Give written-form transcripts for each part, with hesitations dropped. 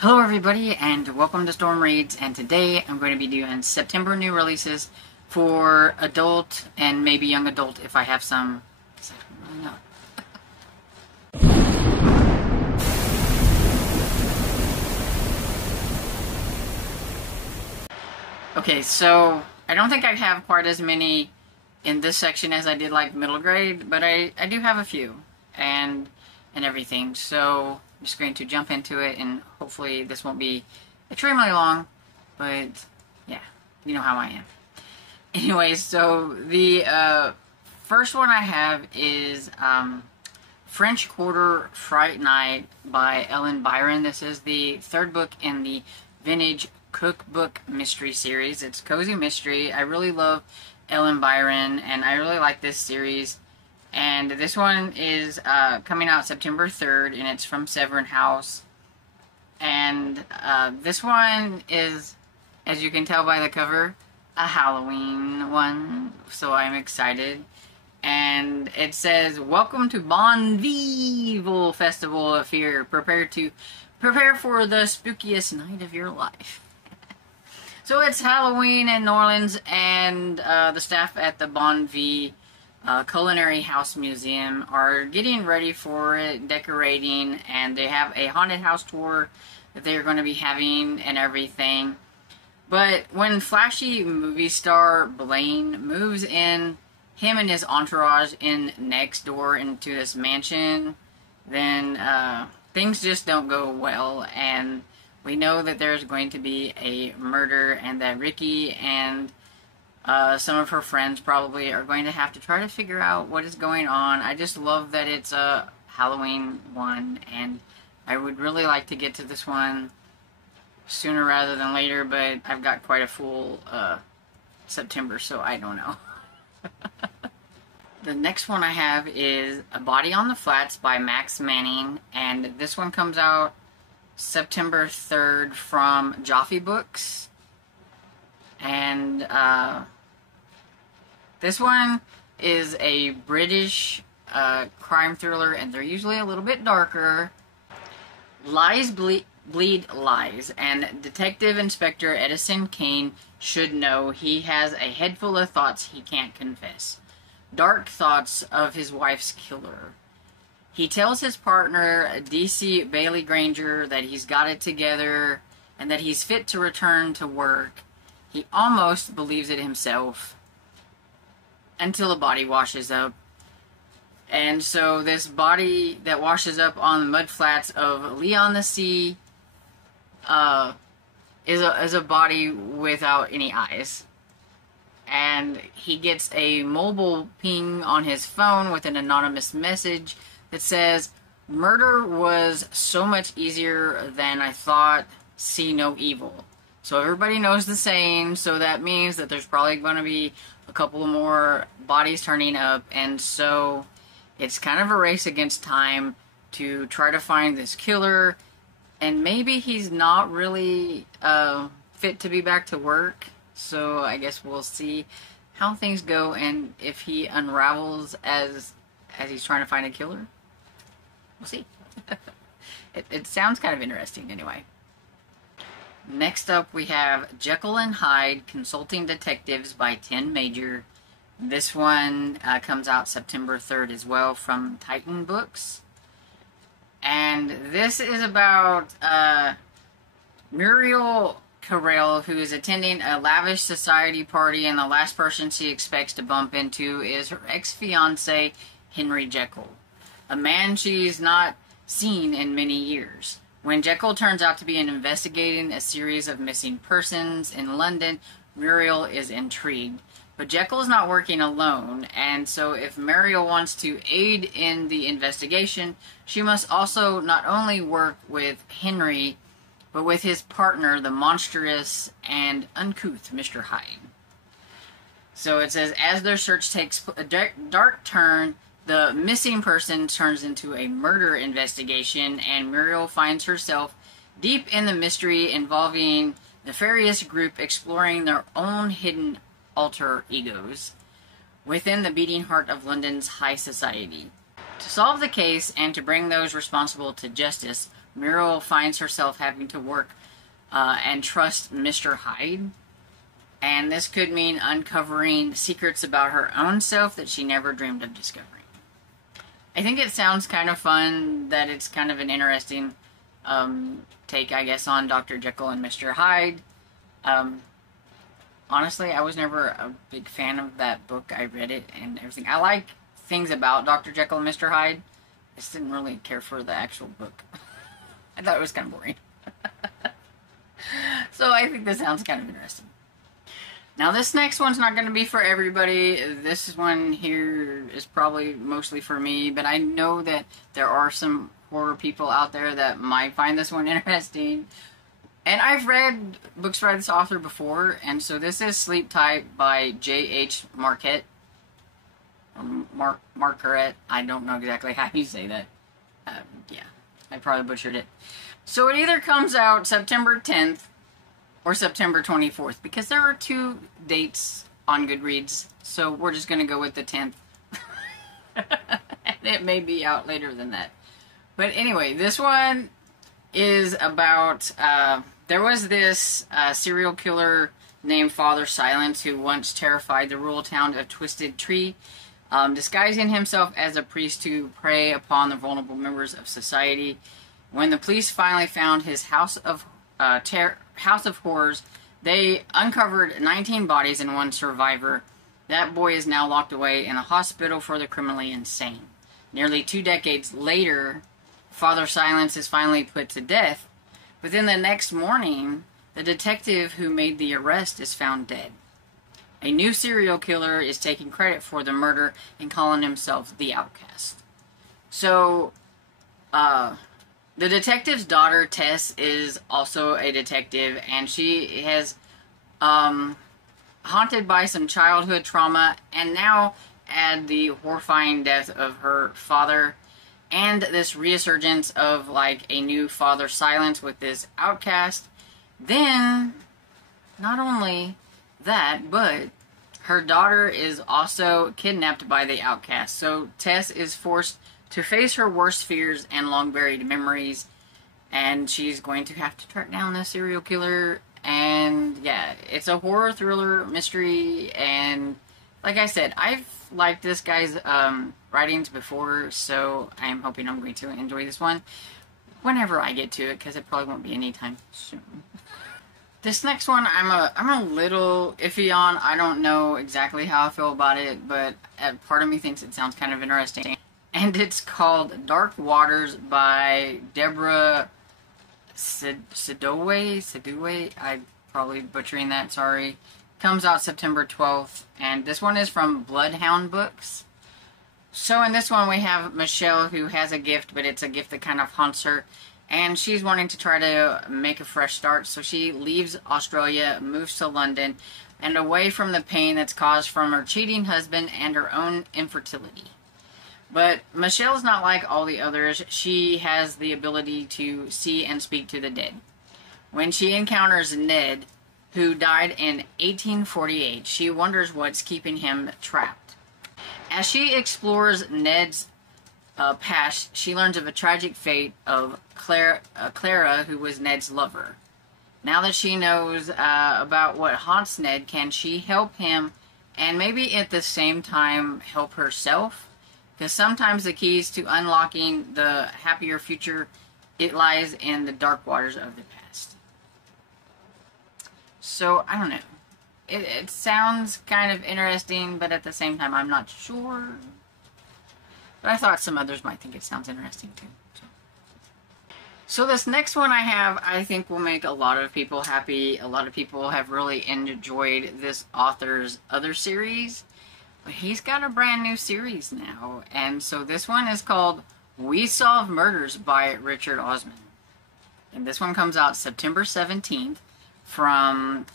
Hello everybody and welcome to Storm Reads, and today I'm going to be doing September new releases for adult and maybe young adult if I have some. I don't know. Okay, so I don't think I have quite as many in this section as I did like middle grade, but I do have a few and everything. So I'm just going to jump into it, and hopefully this won't be extremely long, but yeah, you know how I am. Anyways, so the first one I have is French Quarter Fright Night by Ellen Byron. This is the third book in the Vintage Cookbook Mystery series. It's cozy mystery. I really love Ellen Byron, and I really like this series. And this one is coming out September 3rd, and it's from Severn House. And this one is, as you can tell by the cover, a Halloween one, so I'm excited. And it says, "Welcome to Bon Vivre Festival of Fear. Prepare for the spookiest night of your life." So it's Halloween in New Orleans, and the staff at the Bon Vivre Culinary House Museum are getting ready for it, decorating, and they have a haunted house tour that they're going to be having and everything. But when flashy movie star Blaine moves in, him and his entourage in next door into this mansion, then things just don't go well, and we know that there's going to be a murder, and that Ricky and some of her friends probably are going to have to try to figure out what is going on. I just love that it's a Halloween one, and I would really like to get to this one sooner rather than later, but I've got quite a full September, so I don't know. The next one I have is A Body on the Flats by Max Manning, and this one comes out September 3rd from Jaffe Books. And this one is a British crime thriller, and they're usually a little bit darker. Lies bleed lies, and Detective Inspector Edison Kane should know he has a head full of thoughts he can't confess. Dark thoughts of his wife's killer. He tells his partner, D.C. Bailey Granger, that he's got it together and that he's fit to return to work. He almost believes it himself until the body washes up. And so this body that washes up on the mud flats of Lee-on-the-Sea is a body without any eyes. And he gets a mobile ping on his phone with an anonymous message that says, "Murder was so much easier than I thought. See no evil." So everybody knows the saying, so that means that there's probably going to be a couple more bodies turning up, and so it's kind of a race against time to try to find this killer, and maybe he's not really fit to be back to work, so I guess we'll see how things go and if he unravels as he's trying to find a killer. We'll see. It sounds kind of interesting anyway. Next up we have Jackel and Hyde Consulting Detectives by Tim Major. This one comes out September 3rd as well from Titan Books. And this is about Muriel Carrell, who is attending a lavish society party, and the last person she expects to bump into is her ex-fiancé, Henry Jackel, a man she's not seen in many years. When Jackel turns out to be investigating a series of missing persons in London, Muriel is intrigued. But Jackel is not working alone, and so if Muriel wants to aid in the investigation, she must also not only work with Henry, but with his partner, the monstrous and uncouth Mr. Hyde. So it says, as their search takes a dark turn, the missing person turns into a murder investigation, and Muriel finds herself deep in the mystery involving the nefarious group exploring their own hidden alter egos within the beating heart of London's high society. To solve the case and to bring those responsible to justice, Muriel finds herself having to work and trust Mr. Hyde. And this could mean uncovering secrets about her own self that she never dreamed of discovering. I think it sounds kind of fun, that it's kind of an interesting take, I guess, on Dr. Jekyll and Mr. Hyde. Honestly, I was never a big fan of that book. I read it and everything. I like things about Dr. Jekyll and Mr. Hyde. I just didn't really care for the actual book. I thought it was kind of boring. So I think this sounds kind of interesting. Now this next one's not going to be for everybody. This one here is probably mostly for me, but I know that there are some horror people out there that might find this one interesting. And I've read books by this author before, and so this is Sleep Tight by J.H. Marquette. Marquette. I don't know exactly how you say that. Yeah, I probably butchered it. So it either comes out September 10th or September 24th, because there are 2 dates on Goodreads, so we're just going to go with the 10th. And it may be out later than that. But anyway, this one is about, there was this serial killer named Father Silence who once terrified the rural town of Twisted Tree, disguising himself as a priest to prey upon the vulnerable members of society. When the police finally found his house of horrors, they uncovered 19 bodies and 1 survivor. That boy is now locked away in a hospital for the criminally insane. Nearly 2 decades later, Father Silence is finally put to death, but then the next morning, the detective who made the arrest is found dead. A new serial killer is taking credit for the murder and calling himself the Outcast. So, the detective's daughter, Tess, is also a detective, and she has haunted by some childhood trauma, and now add the horrifying death of her father, and this resurgence of, like, a new Father Silence with this outcast. Then, not only that, but her daughter is also kidnapped by the outcast. So Tess is forced to face her worst fears and long-buried memories, and she's going to have to track down this serial killer. And yeah, it's a horror thriller mystery, and like I said, I've liked this guy's writings before, so I'm hoping I'm going to enjoy this one whenever I get to it, because it probably won't be anytime soon. This next one, I'm a little iffy on. I don't know exactly how I feel about it, but part of me thinks it sounds kind of interesting. And it's called Dark Waters by Deborah Sedoué. I'm probably butchering that, sorry. Comes out September 12th, and this one is from Bloodhound Books. So in this one we have Michelle, who has a gift, but it's a gift that kind of haunts her, and she's wanting to try to make a fresh start, so she leaves Australia, moves to London, and away from the pain that's caused from her cheating husband and her own infertility. But Michelle's not like all the others. She has the ability to see and speak to the dead. When she encounters Ned, who died in 1848, she wonders what's keeping him trapped. As she explores Ned's past, she learns of a tragic fate of Clara, who was Ned's lover. Now that she knows about what haunts Ned, can she help him and maybe at the same time help herself? Because sometimes the keys to unlocking the happier future, it lies in the dark waters of the past. So, I don't know. It sounds kind of interesting, but at the same time, I'm not sure. But I thought some others might think it sounds interesting too. So this next one I have, I think will make a lot of people happy. A lot of people have really enjoyed this author's other series. But he's got a brand new series now. And so this one is called We Solve Murders by Richard Osman. And this one comes out September 17th from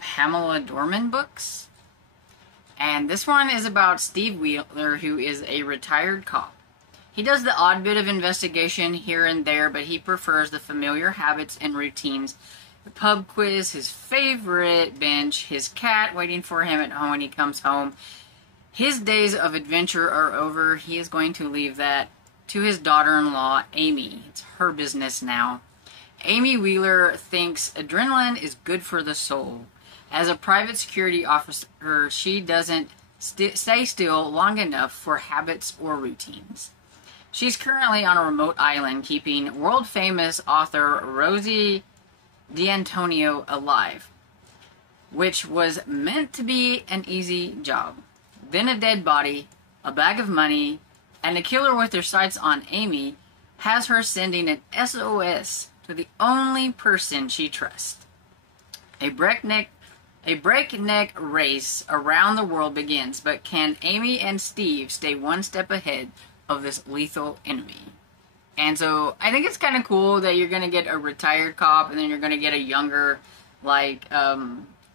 Pamela Dorman Books. And this one is about Steve Wheeler, who is a retired cop. He does the odd bit of investigation here and there, but he prefers the familiar habits and routines. The pub quiz, his favorite bench, his cat waiting for him at home when he comes home. His days of adventure are over. He is going to leave that to his daughter-in-law, Amy. It's her business now. Amy Wheeler thinks adrenaline is good for the soul. As a private security officer, she doesn't stay still long enough for habits or routines. She's currently on a remote island keeping world-famous author Rosie D'Antonio alive, which was meant to be an easy job. Then a dead body, a bag of money, and a killer with their sights on Amy has her sending an SOS to the only person she trusts. A breakneck race around the world begins, but can Amy and Steve stay one step ahead of this lethal enemy? And so I think it's kind of cool that you're going to get a retired cop and then you're going to get a younger, like,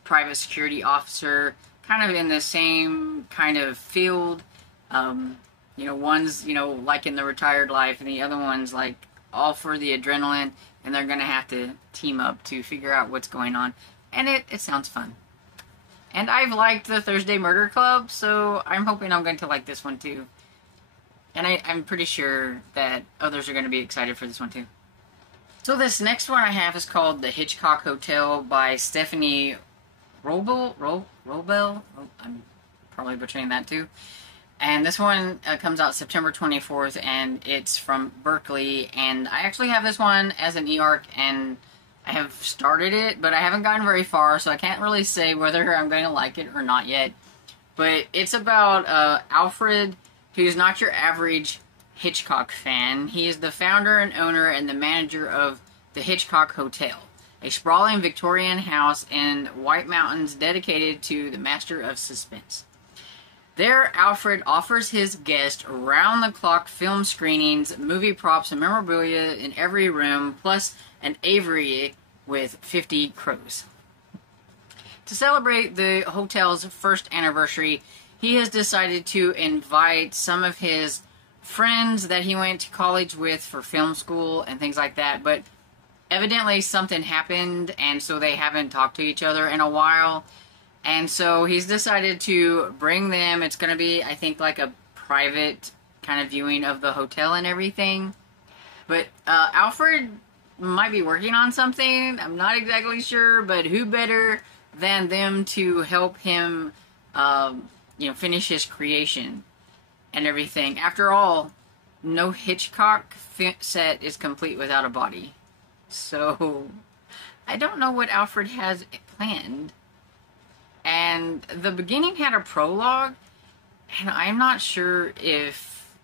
private security officer, kind of in the same kind of field. You know, one's, you know, like in the retired life, and the other one's like all for the adrenaline, and they're going to have to team up to figure out what's going on. And it sounds fun. And I've liked the Thursday Murder Club, so I'm hoping I'm going to like this one too. And I'm pretty sure that others are going to be excited for this one too. So this next one I have is called The Hitchcock Hotel by Stephanie Robel. I'm probably butchering that too. And this one comes out September 24th, and it's from Berkeley. And I actually have this one as an e-arc, and I have started it, but I haven't gotten very far, so I can't really say whether I'm going to like it or not yet. But it's about Alfred, who's not your average Hitchcock fan. He is the founder and owner and the manager of the Hitchcock Hotel, a sprawling Victorian house in White Mountains dedicated to the master of suspense. There, Alfred offers his guests round-the-clock film screenings, movie props, and memorabilia in every room, plus an aviary with 50 crows. To celebrate the hotel's first anniversary, he has decided to invite some of his friends that he went to college with for film school and things like that, but evidently something happened, and so they haven't talked to each other in a while. And so he's decided to bring them. It's going to be, I think, like a private kind of viewing of the hotel and everything. But Alfred might be working on something. I'm not exactly sure, but who better than them to help him, you know, finish his creation and everything. After all, no Hitchcock set is complete without a body. So I don't know what Alfred has planned. And the beginning had a prologue, and I'm not sure if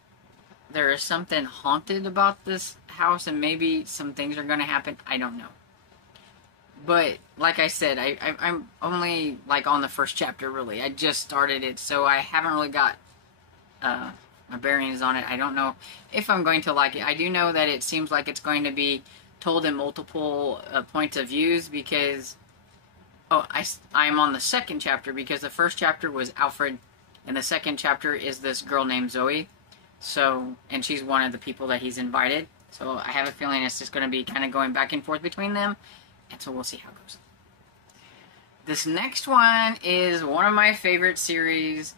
there is something haunted about this house, and maybe some things are going to happen. I don't know. But, like I said, I'm only, like, on the first chapter, really. I just started it, so I haven't really got my bearings on it. I don't know if I'm going to like it. I do know that it seems like it's going to be told in multiple points of views, because... Oh, I'm on the second chapter, because the first chapter was Alfred, and the second chapter is this girl named Zoe. So, and she's one of the people that he's invited. So I have a feeling it's just going to be kind of going back and forth between them. And so we'll see how it goes. This next one is one of my favorite series.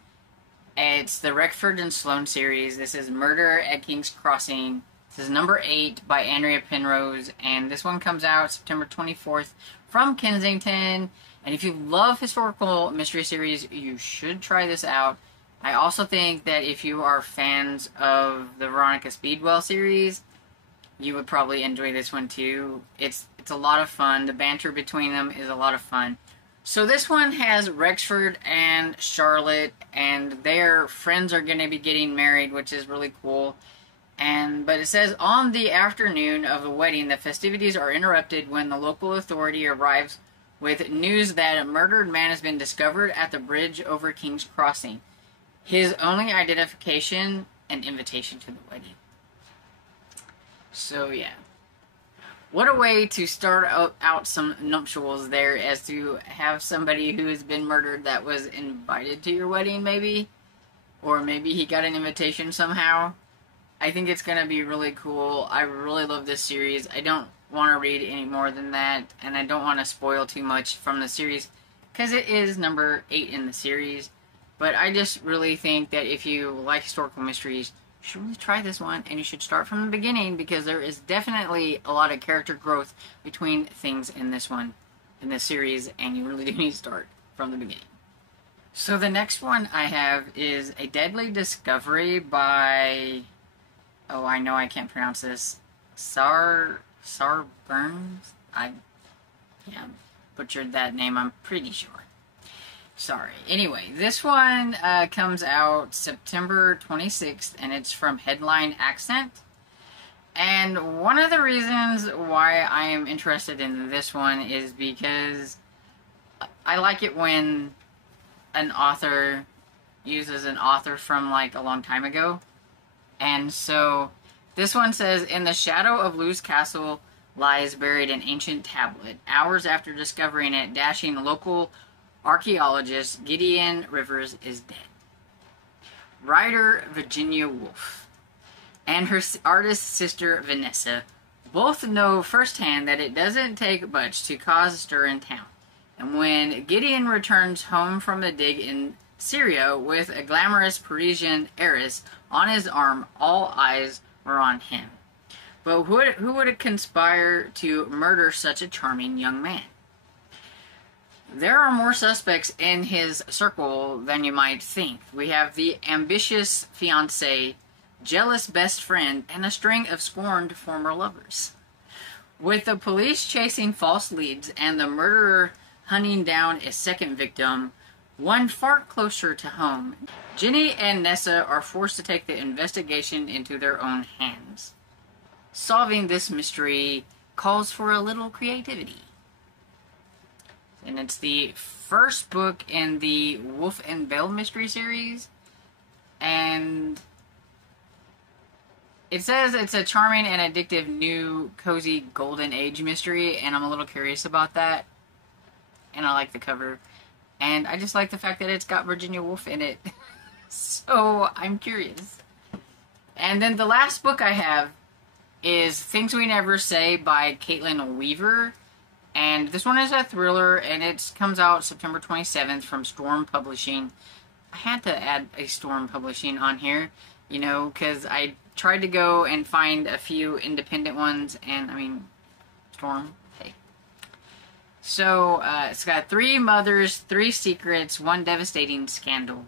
It's the Rexford and Sloane series. This is Murder at King's Crossing. This is number 8 by Andrea Penrose. And this one comes out September 24th. From Kensington, and if you love historical mystery series, you should try this out. I also think that if you are fans of the Veronica Speedwell series, you would probably enjoy this one too. It's a lot of fun. The banter between them is a lot of fun. So this one has Rexford and Charlotte, and their friends are going to be getting married, which is really cool. But it says, on the afternoon of the wedding, the festivities are interrupted when the local authority arrives with news that a murdered man has been discovered at the bridge over King's Crossing. His only identification, an invitation to the wedding. So, yeah. What a way to start out some nuptials there, as to have somebody who has been murdered that was invited to your wedding, maybe? Or maybe he got an invitation somehow. I think it's going to be really cool. I really love this series. I don't want to read any more than that, and I don't want to spoil too much from the series, because it is number 8 in the series. But I just really think that if you like historical mysteries, should really try this one, and you should start from the beginning because there is definitely a lot of character growth between things in this one, in this series, and you really do need to start from the beginning. So the next one I have is A Deadly Discovery by, oh, I know I can't pronounce this, Sarburns? I butchered that name, I'm pretty sure. Sorry. Anyway, this one comes out September 26th, and it's from Headline Accent. And one of the reasons why I am interested in this one is because I like it when an author uses an author from like a long time ago. And so this one says, in the shadow of Lewes Castle lies buried an ancient tablet. Hours after discovering it, dashing local archaeologist Gideon Rivers is dead. Writer Virginia Woolf and her artist sister Vanessa both know firsthand that it doesn't take much to cause a stir in town. And when Gideon returns home from a dig in Syria with a glamorous Parisian heiress on his arm, all eyes are on him. But who would conspire to murder such a charming young man? There are more suspects in his circle than you might think. We have the ambitious fiancé, jealous best friend, and a string of scorned former lovers. With the police chasing false leads and the murderer hunting down a second victim, one far closer to home, Ginny and Nessa are forced to take the investigation into their own hands. Solving this mystery calls for a little creativity. And it's the first book in the Wolf and Bell mystery series. And it says it's a charming and addictive new cozy golden age mystery, and I'm a little curious about that. And I like the cover. And I just like the fact that it's got Virginia Woolf in it. So I'm curious. And then the last book I have is Things We Never Say by Caitlin Weaver. And this one is a thriller, and it comes out September 27th from Storm Publishing. I had to add a Storm Publishing on here, you know, because I tried to go and find a few independent ones, and, I mean, Storm, hey. So, it's got 3 mothers, 3 secrets, 1 devastating scandal.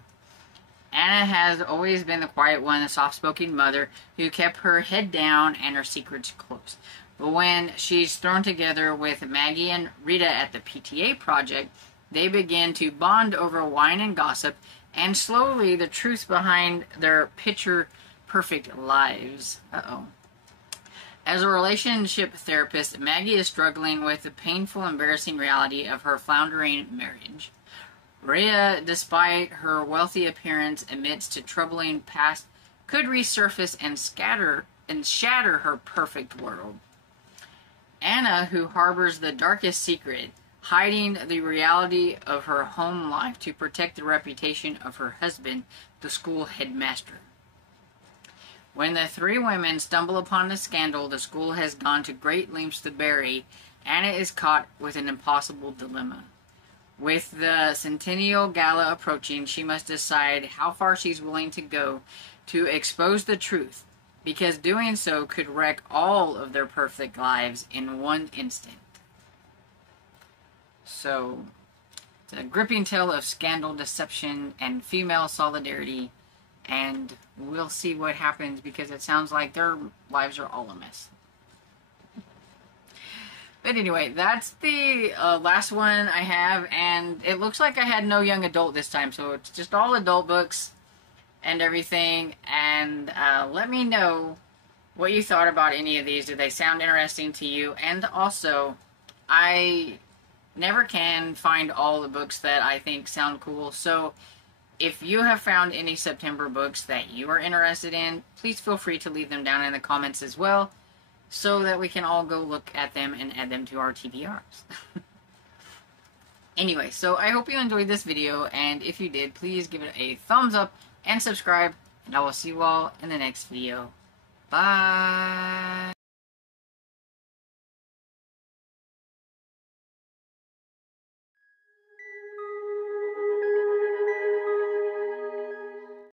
Anna has always been the quiet one, the soft-spoken mother who kept her head down and her secrets close. But when she's thrown together with Maggie and Rita at the PTA project, they begin to bond over wine and gossip, and slowly the truth behind their picture-perfect lives. Uh-oh. As a relationship therapist, Maggie is struggling with the painful, embarrassing reality of her floundering marriage. Rhea, despite her wealthy appearance amidst a troubling past, could resurface and shatter her perfect world. Anna, who harbors the darkest secret, hiding the reality of her home life to protect the reputation of her husband, the school headmaster. When the 3 women stumble upon a scandal the school has gone to great lengths to bury, Anna is caught with an impossible dilemma. With the Centennial Gala approaching, she must decide how far she's willing to go to expose the truth, because doing so could wreck all of their perfect lives in one instant. So, it's a gripping tale of scandal, deception, and female solidarity, and we'll see what happens, because it sounds like their lives are all a mess. But anyway, that's the last one I have, and it looks like I had no young adult this time, so it's just all adult books and everything. And let me know what you thought about any of these. Do they sound interesting to you? And also, I never can find all the books that I think sound cool, so if you have found any September books that you are interested in, please feel free to leave them down in the comments as well, so that we can all go look at them and add them to our TBRs. Anyway, so I hope you enjoyed this video, and if you did, please give it a thumbs up and subscribe, and I will see you all in the next video. Bye!